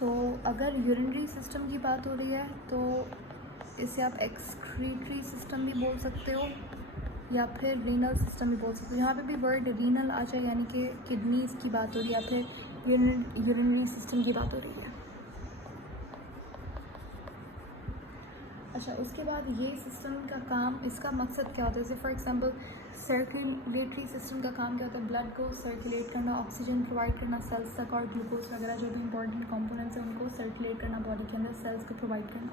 तो अगर urinary system की बात हो रही है तो इसे आप एक्सक्रीटरी सिस्टम भी बोल सकते हो या फिर रीनल सिस्टम भी बोल सकते हो। यहाँ पे भी वर्ड रीनल आ जाए, यानी कि किडनीज़ की बात हो रही है या फिर यूरिनरी सिस्टम की बात हो रही है। अच्छा, उसके बाद ये सिस्टम का काम, इसका मकसद क्या होता है? जैसे फॉर एग्जांपल सर्कुलेटरी सिस्टम का काम क्या होता है? ब्लड को सर्कुलेट करना, ऑक्सीजन प्रोवाइड करना सेल्स तक, और ग्लूकोज वगैरह जो भी इंपॉर्टेंट कंपोनेंट्स हैं उनको सर्कुलेट करना बॉडी के अंदर, सेल्स को प्रोवाइड करना।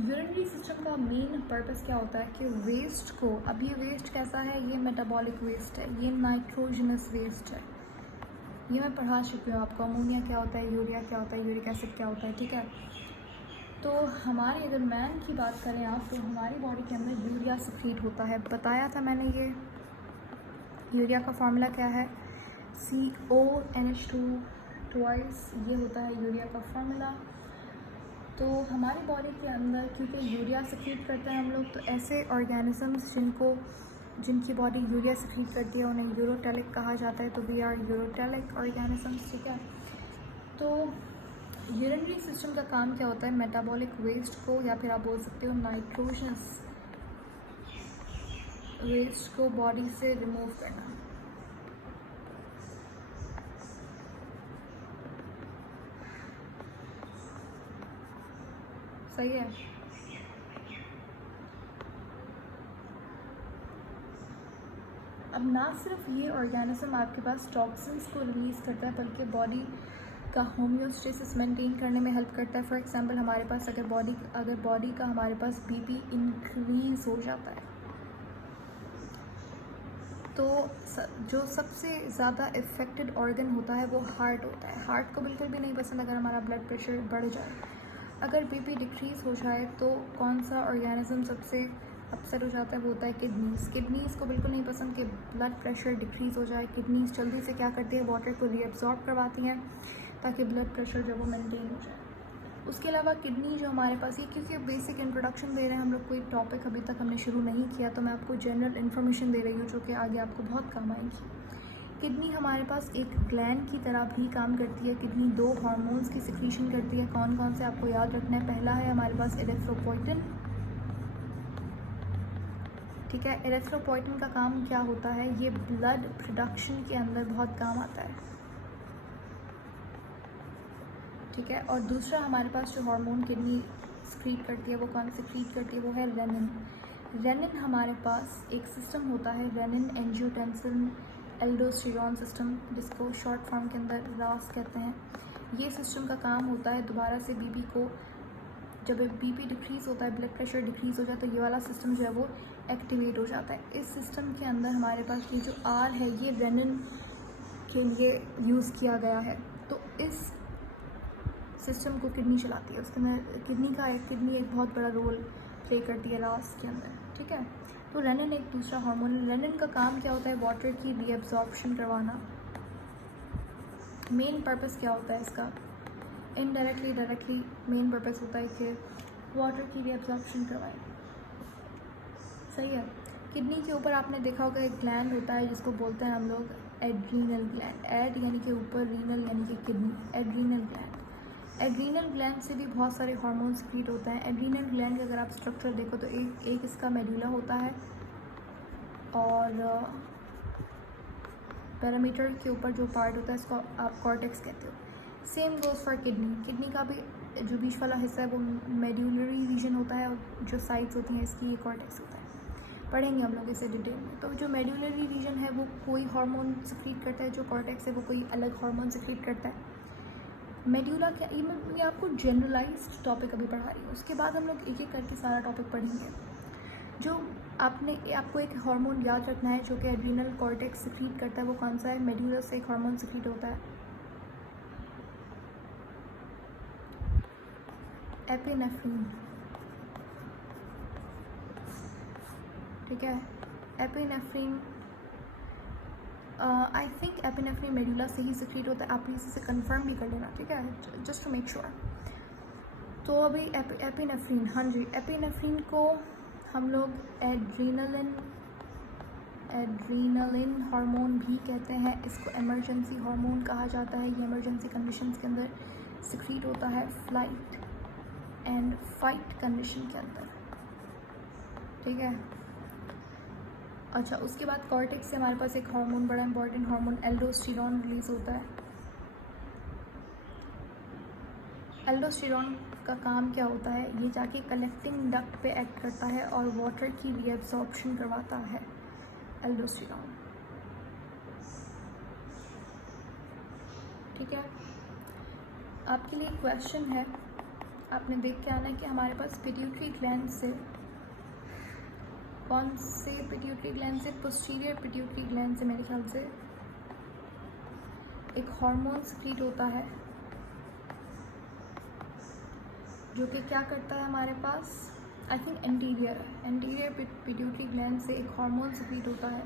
यूरिनरी सिस्टम का मेन पर्पस क्या होता है कि वेस्ट को, अब ये वेस्ट कैसा है? ये मेटाबॉलिक वेस्ट है, ये नाइट्रोजनस वेस्ट है। ये मैं पढ़ा चुकी हूँ आपको, अमोनिया क्या होता है, यूरिया क्या होता है, यूरिक एसिड क्या होता है, ठीक है। तो हमारे अगर मैन की बात करें आप, तो हमारी बॉडी के अंदर यूरिया सिक्रीट होता है, बताया था मैंने। ये यूरिया का फार्मूला क्या है? CONH2 ट्वाइस, ये होता है यूरिया का फार्मूला। तो हमारी बॉडी के अंदर क्योंकि यूरिया सिक्रीट करते हैं हम लोग, तो ऐसे ऑर्गेनिजम्स जिनकी बॉडी यूरिया सिक्रीट करती है उन्हें यूरोटेलिक कहा जाता है। तो वी आर यूरोटेलिक ऑर्गेनिजम्स, ठीक है। तो यूरिनरी सिस्टम का काम क्या होता है? मेटाबॉलिक वेस्ट को, या फिर आप बोल सकते हो नाइट्रोजनस वेस्ट को बॉडी से रिमूव करना। सही है। अब ना सिर्फ ये ऑर्गेनिज्म आपके पास टॉक्सिन्स को रिलीज़ करता है, बल्कि बॉडी का होम्योस्टेसिस मेंटेन करने में हेल्प करता है। फॉर एग्जांपल हमारे पास अगर बॉडी का हमारे पास बीपी इंक्रीज़ हो जाता है, तो जो सबसे ज़्यादा इफ़ेक्टेड ऑर्गन होता है वो हार्ट होता है। हार्ट को बिल्कुल भी नहीं पसंद अगर हमारा ब्लड प्रेशर बढ़ जाए। अगर बीपी डिक्रीज़ हो जाए तो कौन सा ऑर्गेनिज्म सबसे अपसेट हो जाता है? वो होता है किडनीज़ को बिल्कुल नहीं पसंद कि ब्लड प्रेशर डिक्रीज़ हो जाए। किडनीज़ जल्दी से क्या करती है? वाटर को रीअब्जॉर्ब करवाती हैं ताकि ब्लड प्रेशर जो वो मेंटेन हो जाए। उसके अलावा किडनी जो हमारे पास, ये क्योंकि बेसिक इंट्रोडक्शन दे रहे हैं हम लोग, कोई टॉपिक अभी तक हमने शुरू नहीं किया, तो मैं आपको जनरल इन्फॉर्मेशन दे रही हूँ जो कि आगे आपको बहुत काम आएगी। किडनी हमारे पास एक ग्लैंड की तरह भी काम करती है। किडनी 2 हार्मोन्स की सिक्रीशन करती है। कौन कौन से आपको याद रखना है? पहला है हमारे पास एरिथ्रोपोइटिन, ठीक है। एरिथ्रोपोइटिन का काम क्या होता है? ये ब्लड प्रोडक्शन के अंदर बहुत काम आता है, ठीक है। और दूसरा हमारे पास जो हार्मोन किडनी सिक्रीट करती है, वो कौन सिक्रीट करती है? वो है रेनिन। रेनिन हमारे पास एक सिस्टम होता है, रेनिन एंजियोटेंसिन एल्डोस्टेरोन सिस्टम, जिसको शॉर्ट फॉर्म के अंदर रास कहते हैं। ये सिस्टम का काम होता है दोबारा से बीपी को, जब बीपी डिक्रीज़ होता है, ब्लड प्रेशर डिक्रीज़ हो जाता है, तो ये वाला सिस्टम जो है वो एक्टिवेट हो जाता है। इस सिस्टम के अंदर हमारे पास ये जो आर है, ये रेनिन के लिए यूज़ किया गया है। तो इस सिस्टम को किडनी चलाती है। उसके अंदर किडनी एक बहुत बड़ा रोल प्ले करती है रास के अंदर, ठीक है। तो रेनिन एक दूसरा हार्मोन है। रेनिन का काम क्या होता है? वाटर की रीअब्जॉर्प्शन करवाना। मेन पर्पस क्या होता है इसका? इनडायरेक्टली डायरेक्टली मेन पर्पस होता है कि वाटर की रीअब्जॉर्प्शन करवाएं, सही है। किडनी के ऊपर आपने देखा होगा एक ग्लैंड होता है जिसको बोलते हैं हम लोग एड्रीनल ग्लैंड। एड यानी कि ऊपर, रीनल यानी कि kidney, adrenal gland. Adrenal gland से भी बहुत सारे हार्मोन सिक्रीट होते हैं। एड्रीनल ग्लैंड का अगर आप स्ट्रक्चर देखो तो एक इसका मेडुला होता है, और पैरामीटर के ऊपर जो पार्ट होता है इसको आप कॉर्टेक्स कहते हो। Same goes for kidney. Kidney का भी जो बीच वाला हिस्सा है वो मेडुलरी रीजन होता है, और जो साइड्स होती हैं इसकी ये कॉर्टेक्स होता है। पढ़ेंगे हम लोग इसे डिटेल में। तो जो मेडुलरी रीजन है वो कोई हार्मोन सिक्रीट करता है, जो कॉर्टेक्स है वो कोई अलग हार्मोन सिक्रीट करता है। मेड्यूला क्या, ये मैं आपको जनरलाइज्ड टॉपिक अभी पढ़ा रही हूँ। उसके बाद हम लोग एक एक करके सारा टॉपिक पढ़ेंगे। जो आपको एक हार्मोन याद रखना है जो कि एड्रीनल कॉर्टेक्स सिक्रीट करता है, वो कौन सा है? मेड्यूला से एक हार्मोन सिक्रीट होता है, एपिनेफ्रीन, ठीक है। Epinephrine, I think epinephrine medulla से ही सिक्रीट होता है। आप प्लीज़ इसे कंफर्म भी कर लेना, ठीक है, जस्ट टू मेक श्योर। तो अभी एपिनेफ्रीन, हाँ जी, एपिनेफ्रीन को हम लोग एड्रीनलिन हार्मोन भी कहते हैं। इसको इमरजेंसी हार्मोन कहा जाता है। ये इमरजेंसी कंडीशंस के अंदर सिक्रीट होता है फ्लाइट एंड फाइट कंडीशन के अंदर, ठीक है। अच्छा, उसके बाद कॉर्टेक्स से हमारे पास एक हार्मोन, बड़ा इंपॉर्टेंट हार्मोन एल्डोस्टेरॉन रिलीज़ होता है। एल्डोस्टेरॉन का काम क्या होता है, ये जाके कलेक्टिंग डक्ट पे एक्ट करता है और वाटर की रीअब्सॉर्प्शन करवाता है एल्डोस्टेरॉन, ठीक है। आपके लिए क्वेश्चन है, आपने देख के आना है कि हमारे पास पिट्यूटरी ग्लैंड से, कौन से पिट्यूटरी ग्लैंड से, पोस्टीरियर पिट्यूटरी ग्लैंड से मेरे ख्याल से एक हार्मोन सिक्रीट होता है जो कि क्या करता है हमारे पास, I think anterior pituitary gland से एक हार्मोन सिक्रीट होता है,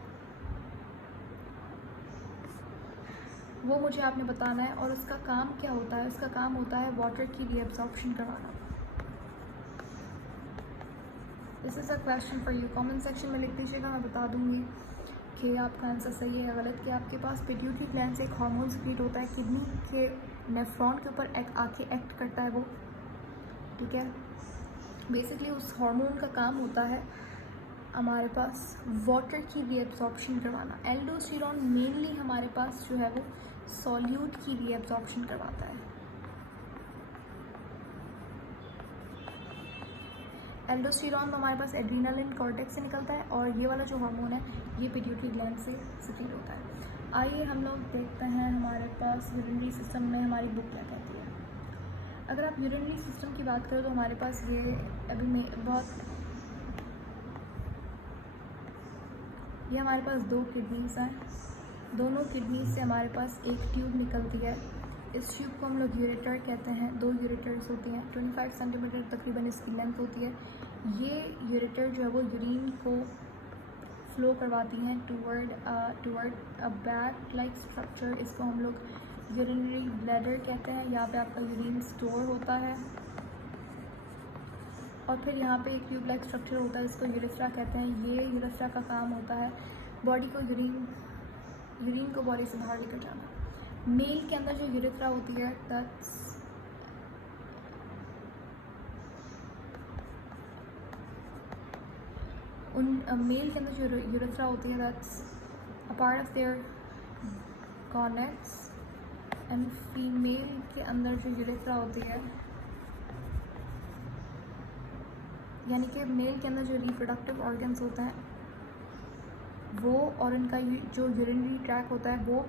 वो मुझे आपने बताना है। और उसका काम क्या होता है, उसका काम होता है वाटर की रीअब्सॉर्प्शन करवाना। This is a question for you, comment section में लिख दीजिएगा, मैं बता दूंगी कि आपका आंसर सही है या गलत। कि आपके पास पिट्यूटरी ग्लैंड से एक हार्मोन सिक्रीट होता है, किडनी के नेफ्रॉन के ऊपर आके एक्ट करता है वो, ठीक है। बेसिकली उस हार्मोन का काम होता है हमारे पास वाटर की रीअब्सॉर्प्शन करवाना। एल्डोस्टेरॉन मेनली हमारे पास जो है वो सॉल्यूट की रीअब्सॉर्प्शन करवाता है। एल्डोस्टेरॉन हमारे पास एड्रीनलिन कॉर्टेक्स से निकलता है और ये वाला जो हार्मोन है ये पिट्यूटरी ग्लैंड से सिक्रीट होता है। आइए हम लोग देखते हैं हमारे पास यूरिनरी सिस्टम में हमारी बुक क्या कहती है। अगर आप यूरिनरी सिस्टम की बात करें तो हमारे पास ये अभी में बहुत, ये हमारे पास दो किडनीज हैं, दोनों किडनीज से हमारे पास एक ट्यूब निकलती है। इस ट्यूब को हम लोग यूरेटर कहते हैं। दो यूरेटर्स होती हैं, 25 सेंटीमीटर तकरीबन इसकी लेंथ होती है। ये यूरेटर जो है वो यूरिन को फ्लो करवाती हैं टूवर्ड अ बैग लाइक स्ट्रक्चर। इसको हम लोग यूरिनरी ब्लैडर कहते हैं। यहाँ पे आपका यूरिन स्टोर होता है और फिर यहाँ पे एक ट्यूब लाइक स्ट्रक्चर होता है, इसको यूरेथ्रा कहते हैं। ये यूरेथ्रा का काम होता है बॉडी को यूरिन को बॉडी से बाहर लेकर जाना। मेल के अंदर जो यूरेथ्रा होती है दैट्स मेल के अंदर जो यूरेथ्रा होती है that's a part of their gonads and female के अंदर जो यूरेथ्रा होती है, यानी कि मेल के अंदर जो रिप्रोडक्टिव ऑर्गन्स होते हैं वो और उनका जो यूरिनरी ट्रैक होता है वो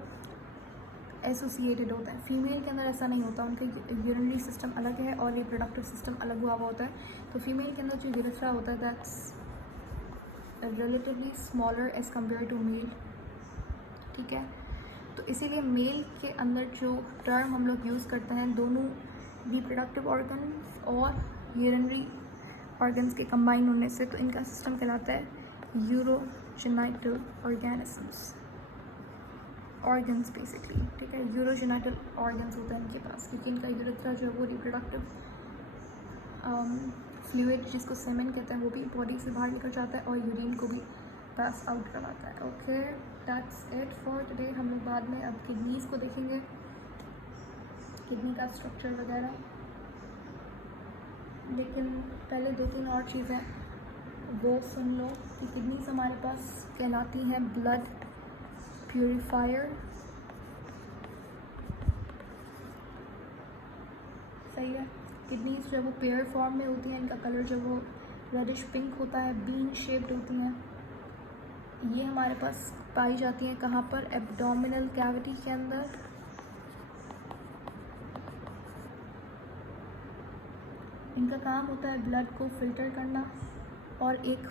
एसोसिएटेड होता है। फीमेल के अंदर ऐसा नहीं होता, उनका यूरिनरी सिस्टम अलग है और रिप्रोडक्टिव सिस्टम अलग हुआ होता है। तो फीमेल के अंदर जो यूरेथ्रा होता है that's relatively smaller as compare to male, ठीक है। तो इसीलिए मेल के अंदर जो टर्म हम लोग यूज़ करते हैं दोनों रिप्रोडक्टिव ऑर्गन्स और यूरिनरी ऑर्गन्स के कंबाइन होने से, तो इनका सिस्टम कहलाता है यूरोजेनाइटल ऑर्गन्स बेसिकली, ठीक है। यूरोजेनाइटल ऑर्गन्स होते हैं इनके पास क्योंकि इनका यूरेथ्रा जो है वो रिप्रोडक्टिव फ्लूइड जिसको सेमेन कहते हैं वो भी बॉडी से बाहर लेकर जाता है और यूरिन को भी पास आउट करवाता है। Okay, that's it for today. हम लोग बाद में अब किडनीज़ को देखेंगे, किडनी का स्ट्रक्चर वगैरह, लेकिन पहले दो तीन और चीज़ें वो सुन लो कि किडनीज हमारे पास कहलाती हैं ब्लड प्यूरिफायर, सही है। किडनीज जो है वो पेयर फॉर्म में होती हैं, इनका कलर जो वो रेडिश पिंक होता है, बीन शेप्ड होती हैं। ये हमारे पास पाई जाती हैं कहाँ पर, एब्डोमिनल कैविटी के अंदर। इनका काम होता है ब्लड को फिल्टर करना और एक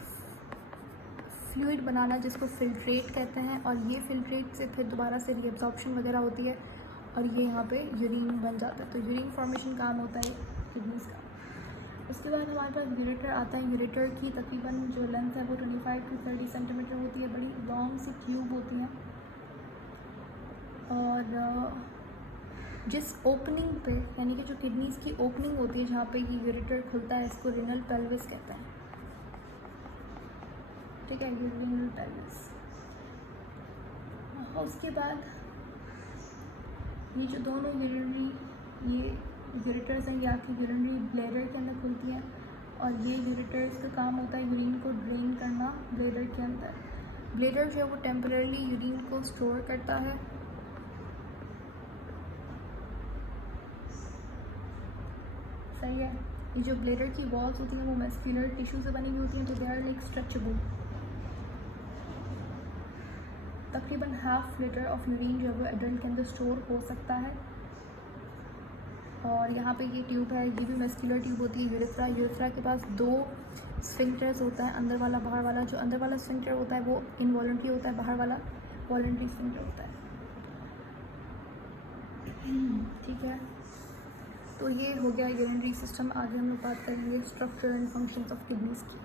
फ्लूइड बनाना जिसको फिल्ट्रेट कहते हैं, और ये फिल्ट्रेट से फिर दोबारा से रीअब्जॉर्प्शन वगैरह होती है और ये यहाँ पे यूरिन बन जाता है। तो यूरिन फॉर्मेशन काम होता है किडनीज का। उसके बाद हमारे पास यूरेटर आता है। यूरेटर की तकरीबन जो लेंथ है वो 25 to 30 सेंटीमीटर होती है, बड़ी लॉन्ग सी ट्यूब होती है और जिस ओपनिंग पे, यानी कि जो किडनीज की ओपनिंग होती है जहाँ पे ये यूरेटर खुलता है, इसको रिनल पेल्विस कहते हैं, ठीक है, यूरिनल पेल्विस। उसके बाद ये जो दोनों यूरिनरी ये यूरेटर्स हैं, ये आपकी यूरिनरी ब्लैडर के अंदर खुलती हैं, और ये यूरेटर्स का काम होता है यूरिन को ड्रेन करना ब्लैडर के अंदर। ब्लैडर जो है वो टेम्पररी यूरिन को स्टोर करता है। सही है। ये जो ब्लैडर की वॉल्स होती हैं वो मस्कुलर टिश्यू से बनी हुई होती हैं, तो दे आर लाइक स्ट्रेचेबल। तकरीबन ½ लीटर ऑफ यूरिन जो है वो एडल्ट के अंदर स्टोर हो सकता है। और यहाँ पे ये ट्यूब है, ये भी मस्कुलर ट्यूब होती है, यूरेथ्रा। यूरेथ्रा के पास 2 स्फिंक्टर्स होता है, अंदर वाला बाहर वाला। जो अंदर वाला स्फिंक्टर होता है वो इनवॉलंटरी होता है, बाहर वाला वॉलंटरी स्फिंक्टर होता है। ठीक है, तो ये हो गया यूरिनरी सिस्टम। आगे हम लोग बात करेंगे structure and functions of kidneys की।